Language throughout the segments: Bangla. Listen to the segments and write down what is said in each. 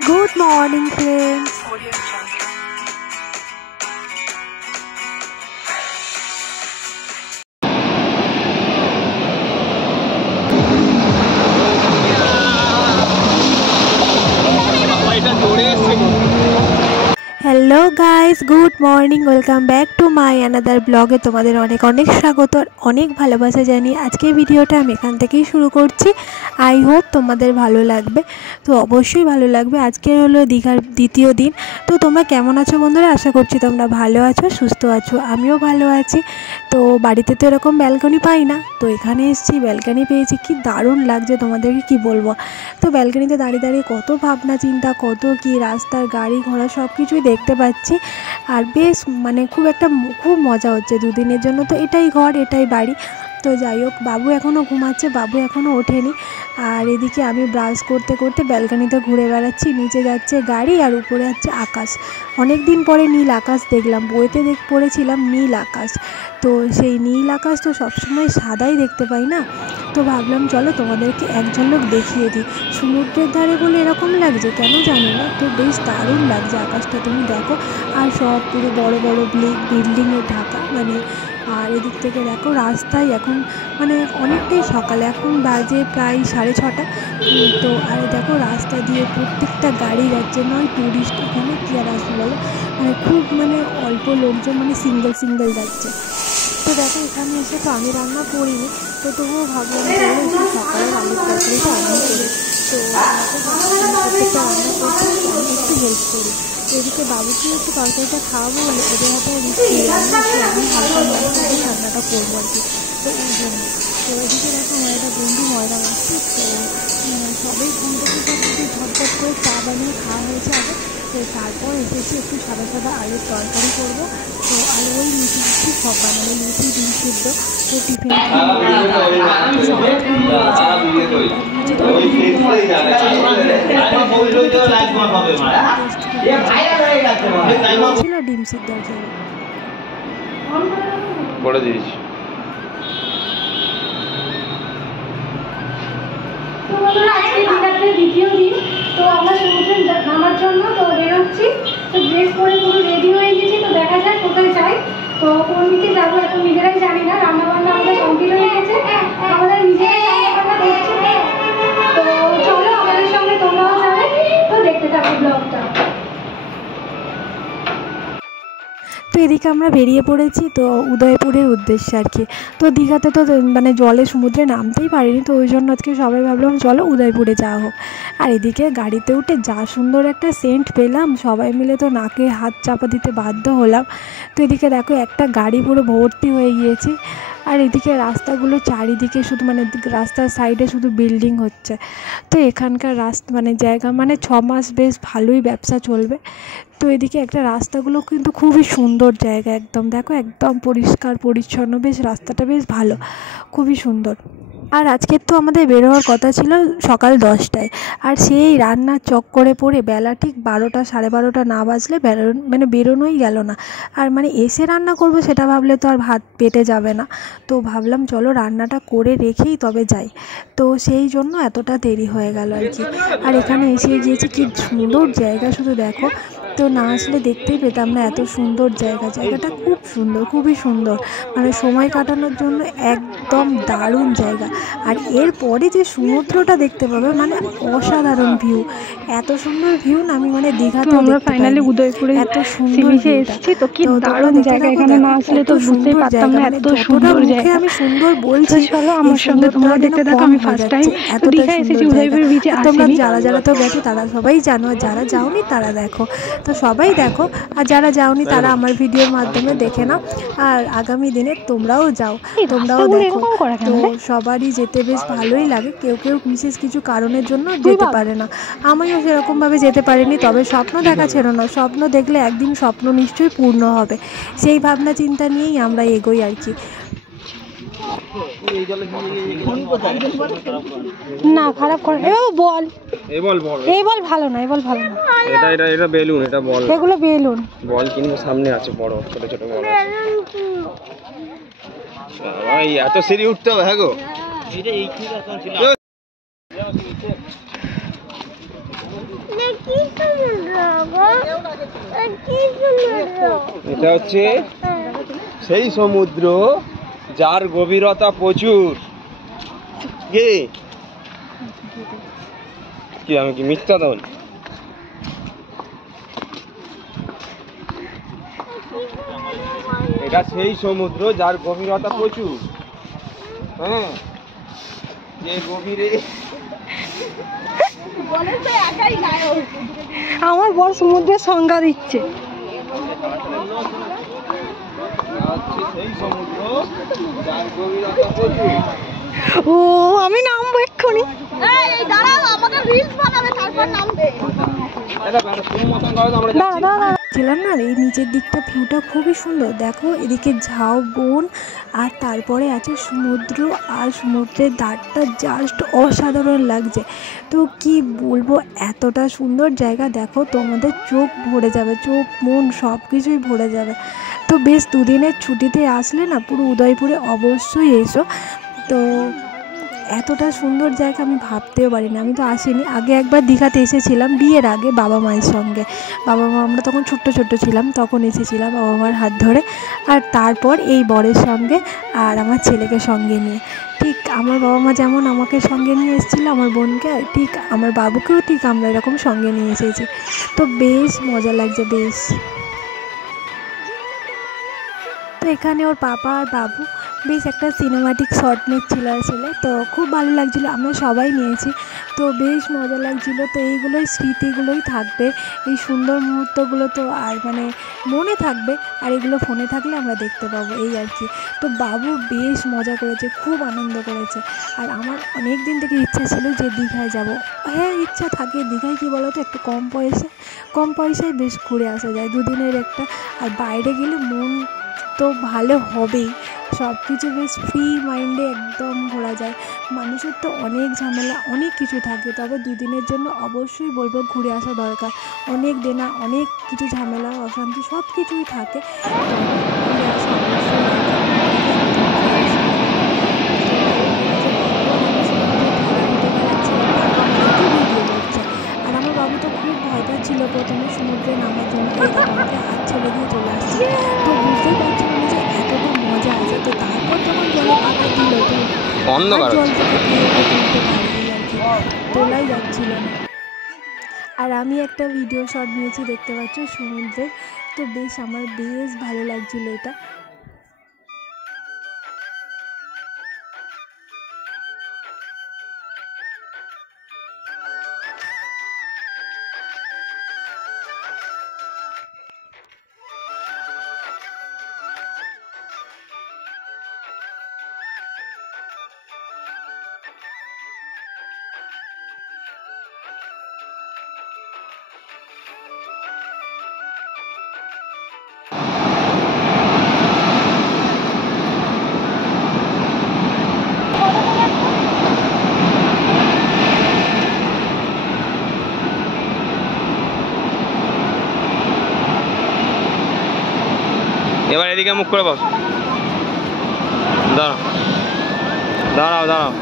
Good morning, friends. Hello guys, good morning, welcome back to my another ব্লগে তোমাদের অনেক অনেক স্বাগত, অনেক ভালোবাসা জানিয়ে আজকের ভিডিওটা আমি এখান থেকেই শুরু করছি। আই হোপ তোমাদের ভালো লাগবে, তো অবশ্যই ভালো লাগবে। আজকের হলো দীঘার দ্বিতীয় দিন। তো তোমরা কেমন আছো বন্ধুরা? আশা করছি তোমরা ভালো আছো, সুস্থ আছো। আমিও ভালো আছি। তো বাড়িতে তো এরকম ব্যালকনি পাই না, তো এখানে এসেছি, ব্যালকনি পেয়েছি, কি দারুণ লাগছে তোমাদেরকে কি বলবো। তো ব্যালকনিতে দাঁড়িয়ে দাঁড়িয়ে কত ভাবনা চিন্তা, কত কি রাস্তার গাড়ি ঘোড়া সব কিছুই দেখতে পাচ্ছি। আর বেশ খুব মজা হচ্ছে। দুদিনের জন্য তো এটাই ঘর, এটাই বাড়ি। তো যাই হোক, বাবু এখনও ঘুমাচ্ছে, বাবু এখনও ওঠেনি। আর এদিকে আমি ব্রাশ করতে করতে ব্যালকনিতে ঘুরে বেড়াচ্ছি। নিচে যাচ্ছে গাড়ি আর উপরে যাচ্ছে আকাশ। অনেক দিন পরে নীল আকাশ দেখলাম, বইতে পড়েছিলাম নীল আকাশ। তো সেই নীল আকাশ তো সবসময় সাদাই দেখতে পাই না। তো ভাবলাম চলো তোমাদেরকে এক ঝলক দেখিয়ে দিই। সমুদ্রের ধারে বলে এরকম লাগছে কেন জানি না, তো বেশ দারুণ লাগছে আকাশটা, তুমি দেখো। আর সব পুরো বড় বড় বিল্ডিংয়ে ঢাকা, আর এদিক থেকে দেখো রাস্তায় এখন অনেকটাই সকালে, এখন বাজে প্রায় 6:30। তো আর দেখো রাস্তা দিয়ে প্রত্যেকটা গাড়ি যাচ্ছে, নয় ট্যুরিস্ট, এখানে কী আর আসবে বলো, খুব অল্প লোকজন, সিঙ্গেল যাচ্ছে। তো দেখো এখানে এসে তো আমি রান্না করিনি, তো তবুও ভাবলাম চলো একটু সকালের আলুর তরকারিটা আমি করি। তো প্রত্যেকটা রান্না করতে আমি একটু হেল্প করি। তো এদিকে বাবুকে একটু তরকারিটা খাওয়াবো বলে ওদের হাতে আমি রান্নাটা করবো আর কি। তো ওই জন্য তো এদিকে দেখো আমার একটা বন্ধু ময়দা মারছে। তো সবাই ঘুম থেকে ঝটঝট করে চা বানিয়ে খাওয়া হয়েছে আগে। তো তারপর এসেছি একটু সাদা আলুর তরকারি করবো। তো আর ওই লুচি সব বানাবো, লুচি ডিম সিদ্ধ। তো টিফিন ছিল ডিম সিদ্ধ করে দিয়েছি। তো বন্ধুরা আজকে দীঘাতে দ্বিতীয় দিন। তো আমরা সমুদ্রে নামার জন্য তো বেরোচ্ছি। তো ড্রেস পরে পুরো রেডি হয়ে গেছি। তো দেখা যায় কোথায় যাই, তো কোন দিকে যাবো এখন নিজেরাই জানি না। রান্না বান্না আমাদের কমপ্লিট হয়ে গেছে, আমাদের নিজেরাই রান্না করছি। তো চলো আমাদের সঙ্গে তোমরাও যাবে, তো দেখতে থাকো ব্লগটা। তো এদিকে আমরা বেরিয়ে পড়েছি তো উদয়পুরের উদ্দেশ্যে আর কি। তো দীঘাতে তো জলে সমুদ্রে নামতেই পারিনি, তো ওই জন্য আজকে সবাই ভাবলাম চলো উদয়পুরে যাওয়া হোক। আর এদিকে গাড়িতে উঠে যা সুন্দর একটা সেন্ট পেলাম, সবাই মিলে তো নাকে হাত চাপা দিতে বাধ্য হলাম। তো এদিকে দেখো একটা গাড়ি পুরো ভর্তি হয়ে গিয়েছে। আর এদিকে রাস্তাগুলো চারিদিকে শুধু রাস্তার সাইডে শুধু বিল্ডিং হচ্ছে। তো এখানকার জায়গা 6 মাস বেশ ভালোই ব্যবসা চলবে। তো এদিকে একটা রাস্তাগুলো কিন্তু খুবই সুন্দর জায়গা, একদম দেখো একদম পরিষ্কার পরিচ্ছন্ন, বেশ রাস্তাটা বেশ ভালো, খুবই সুন্দর। আর আজকের তো আমাদের বেরোবার কথা ছিল সকাল 10টায়, আর সেই রান্নার চক্করে পড়ে বেলা ঠিক 12টা 12:30 না বাজলে বেরোনোই গেল না। আর এসে রান্না করব সেটা ভাবলে তো আর ভাত পেটে যাবে না। তো ভাবলাম চলো রান্নাটা করে রেখেই তবে যাই। তো সেই জন্য এতটা দেরি হয়ে গেল আর কি। আর এখানে এসে গিয়েছি, কি সুন্দর জায়গা শুধু দেখো। তো না আসলে দেখতেই পেতাম না এত সুন্দর জায়গাটা খুব সুন্দর, খুবই সুন্দর, সময় কাটানোর জন্য একদম দারুণ জায়গা। আর এরপরে যে সমুদ্রটা দেখতে পাবে অসাধারণ ভিউ, এত সুন্দর ভিউ না আমি দীঘাতে আমরা ফাইনালি উদয়পুরে এত সুন্দর এসেছি। তো কি দারুণ জায়গা, এখানে না আসলে তো বুঝতেই পারতাম না এত সুন্দর জায়গা। আমি সুন্দর বলছি, চলো আমার সঙ্গে তোমরা দেখতে থাকো। আমি ফার্স্ট টাইম দীঘা এসেছি, উদয়পুর বিচে তোমরা আসিনি। যারা তো গেছো তারা সবাই জানো, আর যারা যাওনি তারা দেখো। তো সবাই দেখো, আর যারা যাওনি তারা আমার ভিডিওর মাধ্যমে দেখে নাও। আর আগামী দিনে তোমরাও যাও, তোমরাও দেখো। তো সবারই যেতে বেশ ভালোই লাগে, কেউ বিশেষ কিছু কারণের জন্য যেতে পারে না। আমিও সেরকমভাবে যেতে পারিনি, তবে স্বপ্ন দেখা ছিল না, স্বপ্ন দেখলে একদিন স্বপ্ন নিশ্চয়ই পূর্ণ হবে, সেই ভাবনা চিন্তা নিয়েই আমরা এগোই আর কি। না খারাপ করে বল, এই বল ভালো না, এই বল ভালো না। এটা বেলুন, এটা বল, এগুলো বেলুন। বল কিন্তু সামনে আছে বড়, ছোট ছোট বল আছে। ভাই এত সিঁড়ি উঠতে হবে? হ্যাঁ গো, এটা এই ঠিক আছে ছিল। এটা হচ্ছে সেই সমুদ্র যার গভীরতা প্রচুর। কি আমি কি মিথ্যা দল? এটা সেই সমুদ্র যার গভীরতা প্রচুর। হ্যাঁ, যে গভীরে আমার বর সমুদ্রের সংজ্ঞা দিচ্ছে। সেই সমুদ্র যার গভীরতা প্রচুর। ও আমি নামবো এক্ষুনি। ছিলাম না, এই নিচের দিকটা ভিউটা খুবই সুন্দর। দেখো এদিকে ঝাউ বন আর তারপরে আছে সমুদ্র, আর সমুদ্রের ধারটা জাস্ট অসাধারণ লাগছে। তো কি বলবো, এতটা সুন্দর জায়গা, দেখো তোমাদের চোখ ভরে যাবে, চোখ মন সব কিছুই ভরে যাবে। তো বেশ দুদিনের ছুটিতে আসলে না পুরো উদয়পুরে অবশ্যই এসো। তো এতটা সুন্দর জায়গা আমি ভাবতেও পারিনি, আমি তো আসিনি। আগে একবার দীঘাতে এসেছিলাম বিয়ের আগে বাবা মায়ের সঙ্গে। বাবা মা আমরা তখন ছোট্ট ছোট্ট ছিলাম, তখন এসেছিলাম বাবা মার হাত ধরে। আর তারপর এই বরের সঙ্গে আর আমার ছেলেকে সঙ্গে নিয়ে, ঠিক আমার বাবা মা যেমন আমাকে সঙ্গে নিয়ে এসেছিলো, আমার বোনকে, ঠিক আমার বাবুকেও ঠিক আমরা এরকম সঙ্গে নিয়ে এসেছি। তো বেশ মজা লাগছে বেশ। তো এখানে ওর পাপা আর বাবু বেশ একটা সিনেমাটিক শট নিচ্ছিল আসলে, তো খুব ভালো লাগছিলো, আমরা সবাই নিয়েছি। তো বেশ মজা লাগছিলো। তো এইগুলোই স্মৃতিগুলোই থাকবে, এই সুন্দর মুহূর্তগুলো তো আর মানে মনে থাকবে, আর এগুলো ফোনে থাকলে আমরা দেখতে পাবো, এই আর কি। তো বাবু বেশ মজা করেছে, খুব আনন্দ করেছে। আর আমার অনেক দিন থেকে ইচ্ছা ছিল যে দীঘায় যাব। হ্যাঁ ইচ্ছা থাকে, দীঘায় কী বলো তো, একটু কম পয়সায় বেশ ঘুরে আসা যায়, দুদিনের একটা। আর বাইরে গেলে মন তো ভালো হবেই, সব কিছু বেশ ফ্রি মাইন্ডে একদম ঘোরা যায়। মানুষের তো অনেক ঝামেলা অনেক কিছু থাকে, তবে দুদিনের জন্য অবশ্যই বলবো ঘুরে আসা দরকার। অনেক দেনা, অনেক কিছু ঝামেলা অশান্তি সব কিছুই থাকে, ঘুরে আসা অবশ্যই আর আমার বাবু তো খুব ভয় পাচ্ছিল প্রথমে সমুদ্রে নামার জন্য, আমাকে হাত ছেড়ে দিয়ে চলে আসছে। তো বুঝতেই পারছিলাম যে এতটা মজা আছে। তো তারপর যখন জলে পাতা দিল তো জল থেকে তুলতে পারি আর কি, তোলাই যাচ্ছিল না। আর আমি একটা ভিডিও শট নিয়েছি দেখতে পাচ্ছ সমুদ্রে। তো বেশ আমার বেশ ভালো লাগছিল এটা। এবার এদিকে মুখ করে বস। দাঁড়াও দাঁড়াও দাঁড়াও।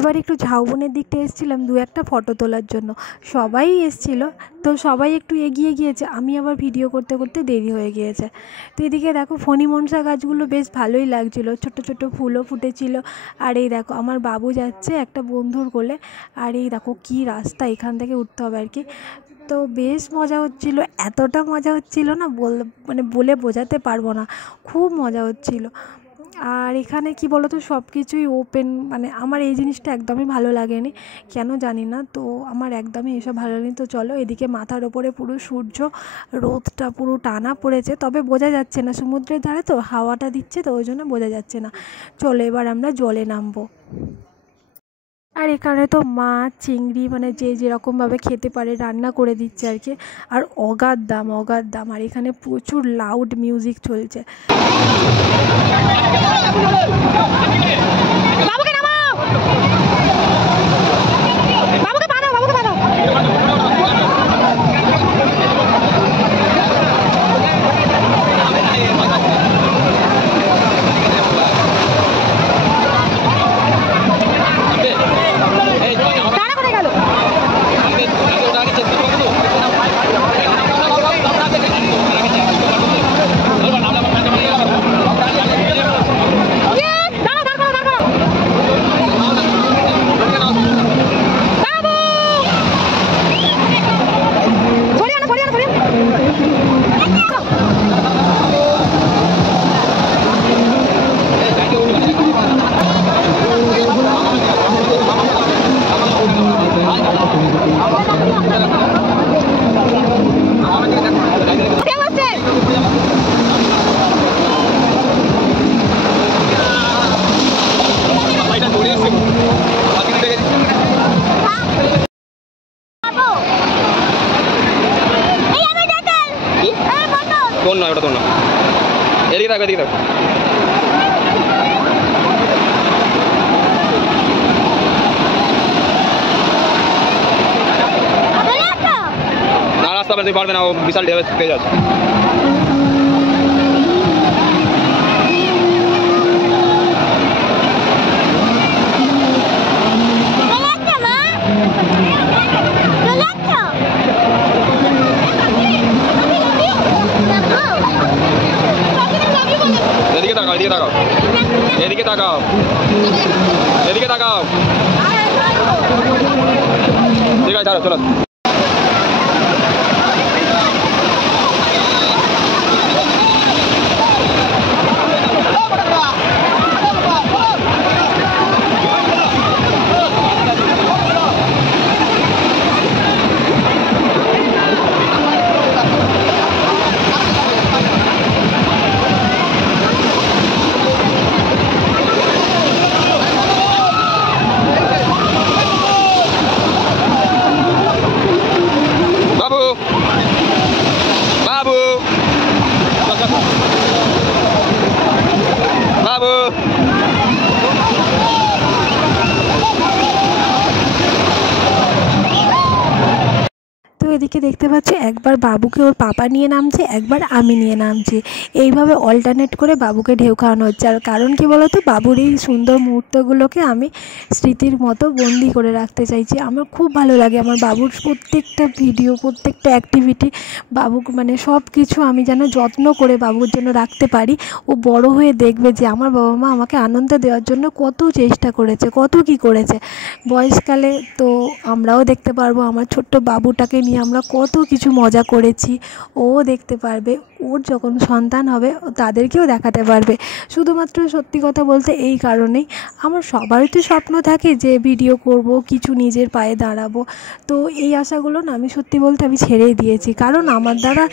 এবার একটু ঝাউবনের দিকটা এসেছিলাম দু একটা ফটো তোলার জন্য, সবাই এসেছিল। তো সবাই একটু এগিয়ে গিয়েছে, আমি আবার ভিডিও করতে করতে দেরি হয়ে গিয়েছে। তো এদিকে দেখো ফণি মনসা গাছগুলো বেশ ভালোই লাগছিলো, ছোট ছোট ফুলও ফুটেছিল। আর এই দেখো আমার বাবু যাচ্ছে একটা বন্ধুর কোলে। আর এই দেখো কি রাস্তা, এখান থেকে উঠতে হবে আর কি। তো বেশ মজা হচ্ছিল, এতটা মজা হচ্ছিল না বলে বোঝাতে পারবো না, খুব মজা হচ্ছিল। আর এখানে কি বলো তো সব কিছুই ওপেন, মানে আমার এই জিনিসটা একদমই ভালো লাগেনি, কেন জানি না। তো আমার একদমই এসব ভালো লাগেনি। তো চলো, এদিকে মাথার ওপরে পুরো সূর্য, রোদটা পুরো টানা পড়েছে, তবে বোঝা যাচ্ছে না, সমুদ্রের ধারে তো হাওয়াটা দিচ্ছে, তো ওই জন্য বোঝা যাচ্ছে না। চলো এবার আমরা জলে নামবো। আর এখানে তো মাছ চিংড়ি মানে যে যেরকমভাবে খেতে পারে রান্না করে দিচ্ছে আর কি। আর অগাধ দাম। আর এখানে প্রচুর লাউড মিউজিক চলছে। তোর নয়, ওটা তোর না। এদিকে থাকো, এদিকে থাকো। না রাস্তা পেতে পারবে না, ও বিশাল ঢেউ তেজ আছে। এদিকে তাকাও, এদিকে তাকাও, এদিকে তাকাও, এদিকে তাকাও। ঠিক আছে, চলো। তো এদিকে দেখতে পাচ্ছি একবার বাবুকে ওর পাপা নিয়ে নামছে, একবার আমি নিয়ে নামছি। এইভাবে অল্টারনেট করে বাবুকে ঢেউ খাওয়ানো হচ্ছে। আর কারণ কি বলতো, বাবুর এই সুন্দর মুহূর্তগুলোকে আমি স্মৃতির মতো বন্দি করে রাখতে চাইছি। আমার খুব ভালো লাগে আমার বাবুর প্রত্যেকটা ভিডিও, প্রত্যেকটা অ্যাক্টিভিটি, বাবুকে মানে সব কিছু আমি যেন যত্ন করে বাবুর জন্য রাখতে পারি। ও বড় হয়ে দেখবে যে আমার বাবা মা আমাকে আনন্দ দেওয়ার জন্য কত চেষ্টা করেছে, কত কি করেছে বয়সকালে। তো আমরাও দেখতে পারবো আমার ছোট্ট বাবুটাকে নিয়ে আমরা কত কিছু মজা করেছি। ও দেখতে পারবে, ওর যখন সন্তান হবে তাদেরকেও দেখাতে পারবে। শুধুমাত্র সত্যি কথা বলতে এই কারণেই, আমার সবারই তো স্বপ্ন থাকে যে ভিডিও করব, কিছু নিজের পায়ে দাঁড়াবো। তো এই আশাগুলো না আমি সত্যি বলতে আমি ছেড়েই দিয়েছি, কারণ আমার দ্বারা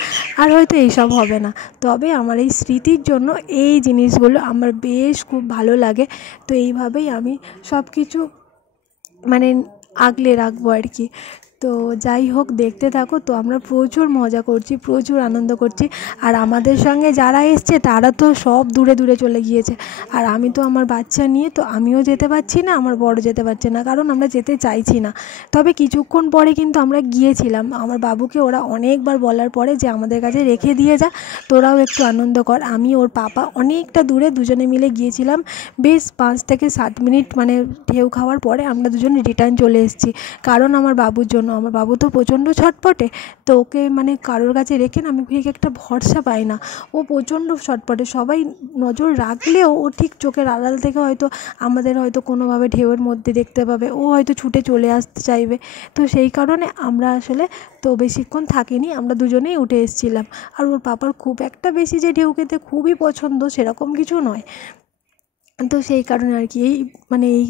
আর হয়তো এইসব হবে না। তবে আমার এই স্মৃতির জন্য এই জিনিসগুলো আমার বেশ খুব ভালো লাগে। তো এইভাবেই আমি সব কিছু মানে আগলে রাখবো আর কি। তো যাই হোক, দেখতে থাকো। তো আমরা প্রচুর মজা করছি, প্রচুর আনন্দ করছি। আর আমাদের সঙ্গে যারা এসছে তারা তো সব দূরে দূরে চলে গিয়েছে। আর আমি তো আমার বাচ্চা নিয়ে, তো আমিও যেতে পারছি না, আমার বড় যেতে পারছে না, কারণ আমরা যেতে চাইছি না। তবে কিছুক্ষণ পরে কিন্তু আমরা গিয়েছিলাম। আমার বাবুকে ওরা অনেকবার বলার পরে যে আমাদের কাছে রেখে দিয়ে যা, তোরাও একটু আনন্দ কর। আমি ওর পাপা অনেকটা দূরে দুজনে মিলে গিয়েছিলাম। বেশ 5 থেকে 7 মিনিট মানে ঢেউ খাওয়ার পরে আমরা দুজনে রিটার্ন চলে এসেছি। কারণ আমার বাবুর জন্য, আমার বাবু তো প্রচণ্ড ছটপটে। তো ওকে মানে কারোর কাছে রেখে না আমি ঠিক একটা ভরসা পাই না। ও প্রচণ্ড ছটপটে, সবাই নজর রাখলেও ও ঠিক চোখের আড়াল থেকে হয়তো আমাদের হয়তো কোনোভাবে ঢেউয়ের মধ্যে দেখতে পাবে, ও হয়তো ছুটে চলে আসতে চাইবে। তো সেই কারণে আমরা আসলে তো বেশিক্ষণ থাকিনি, আমরা দুজনেই উঠে এসেছিলাম। আর ওর পাপার খুব একটা বেশি যে ঢেউ খেতে খুবই পছন্দ সেরকম কিছু নয়। তো সেই কারণে আর কি এই মানে এই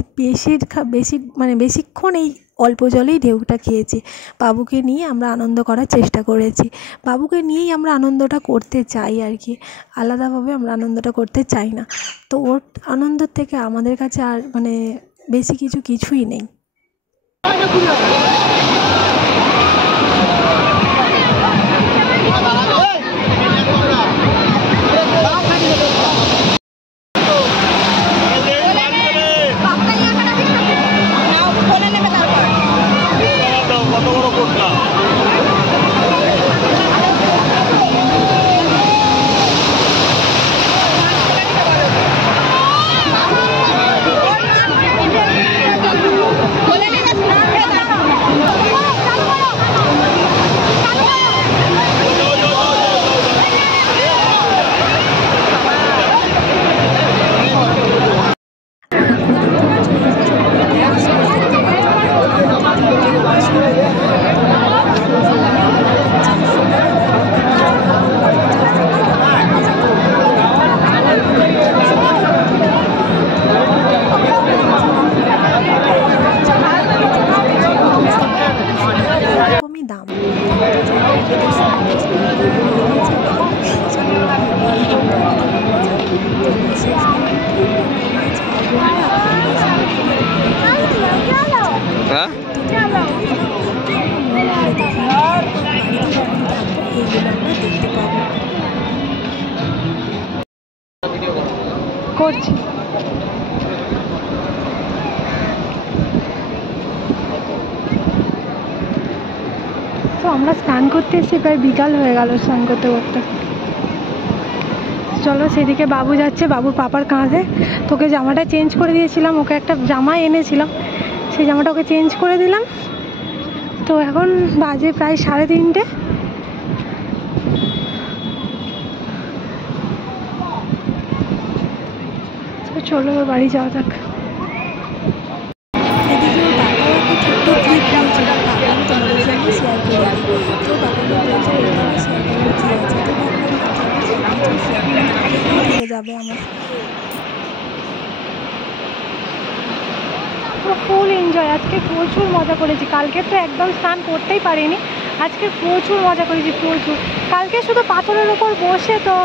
বেশিক্ষণ এই অল্প জলেই ঢেউটা খেয়েছি। বাবুকে নিয়ে আমরা আনন্দ করার চেষ্টা করেছি, বাবুকে নিয়েই আমরা আনন্দটা করতে চাই আর কি। আলাদাভাবে আমরা আনন্দটা করতে চাই না। তো ওর আনন্দের থেকে আমাদের কাছে আর মানে বেশি কিছুই নেই। করছি। তো আমরা স্নান করতে এসেছি, প্রায় বিকাল হয়ে গেল স্নান করতে করতে। চলো সেদিকে বাবু যাচ্ছে, বাবুর পাপার কাঁধে। তোকে জামাটা চেঞ্জ করে দিয়েছিলাম, ওকে একটা জামা এনেছিলাম, সেই জামাটা ওকে চেঞ্জ করে দিলাম। তো এখন বাজে প্রায় 3:30। চলো বাড়ি যাওয়া যাক। যাবে আমার ফুল এনজয়, আজকে প্রচুর মজা করেছি। কালকে তো একদম স্নান করতেই পারিনি, আজকে প্রচুর মজা করেছি, প্রচুর। কালকে শুধু পাথরের ওপর বসে তো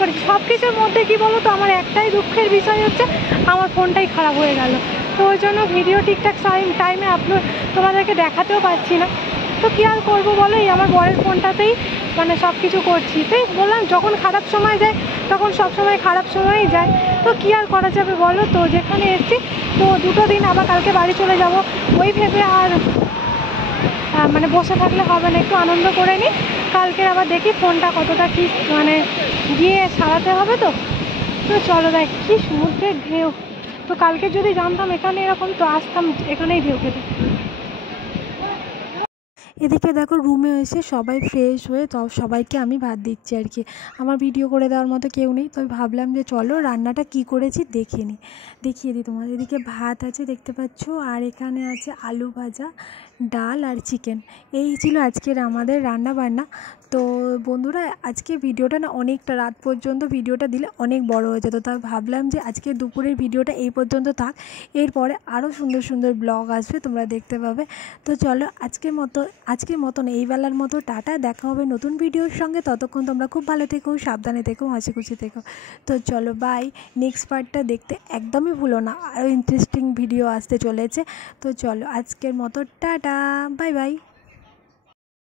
করেছি। সব কিছুর মধ্যে কী বলো তো, আমার একটাই দুঃখের বিষয় হচ্ছে আমার ফোনটাই খারাপ হয়ে গেল। তো ওই জন্য ভিডিও ঠিকঠাক টাইমে আপলোড তোমাদেরকে দেখাতেও পারছি না। তো কী আর করবো বলো, এই আমার বরের ফোনটাতেই মানে সব কিছু করছি। তাই বললাম যখন খারাপ সময় যায় তখন সব সময় খারাপ সময়ই যায়। তো কী আর করা যাবে বলো। তো যেখানে এসেছি তো 2 দিন আবার কালকে বাড়ি চলে যাব, ওই ভেবে আর মানে বসে থাকলে হবে না, একটু আনন্দ করে নিই। কালকে আবার দেখি ফোনটা কতটা কি মানে গিয়ে সারাতে হবে। তো তো চলো দেখ কি সমুদ্রের ঢেউ। তো কালকে যদি জানতাম এখানে এরকম, তো আসতাম এখানেই ঢেউ খেতে। এদিকে দেখো রুমে এসে সবাই ফ্রেশ হয়ে তো সবাইকে আমি ভাত দিচ্ছি আর কি। আমার ভিডিও করে দেওয়ার মতো কেউ নেই, তো ভাবলাম যে চলো রান্নাটা কি করেছি দেখিয়ে দিই তোমার। এদিকে ভাত আছে দেখতে পাচ্ছ, আর এখানে আছে আলু ভাজা, ডাল আর চিকেন। এই ছিল আজকের আমাদের রান্না বান্না। তো বন্ধুরা আজকে ভিডিওটা না অনেকটা রাত পর্যন্ত ভিডিওটা দিলে অনেক বড় হয়ে যেত, তাই ভাবলাম যে আজকে দুপুরের ভিডিওটা এই পর্যন্ত থাক। এরপরে আরও সুন্দর সুন্দর ব্লগ আসবে, তোমরা দেখতে পাবে। তো চলো আজকের মতন এই বেলার মতো টাটা, দেখা হবে নতুন ভিডিওর সঙ্গে। ততক্ষণ তোমরা খুব ভালো থেকো, সাবধানে থেকো, হাসি খুশি থেকো। তো চলো বাই। নেক্সট পার্টটা দেখতে একদমই ভুলো না, আরও ইন্টারেস্টিং ভিডিও আসতে চলেছে। তো চলো আজকের মতো টাটা, বাই বাই।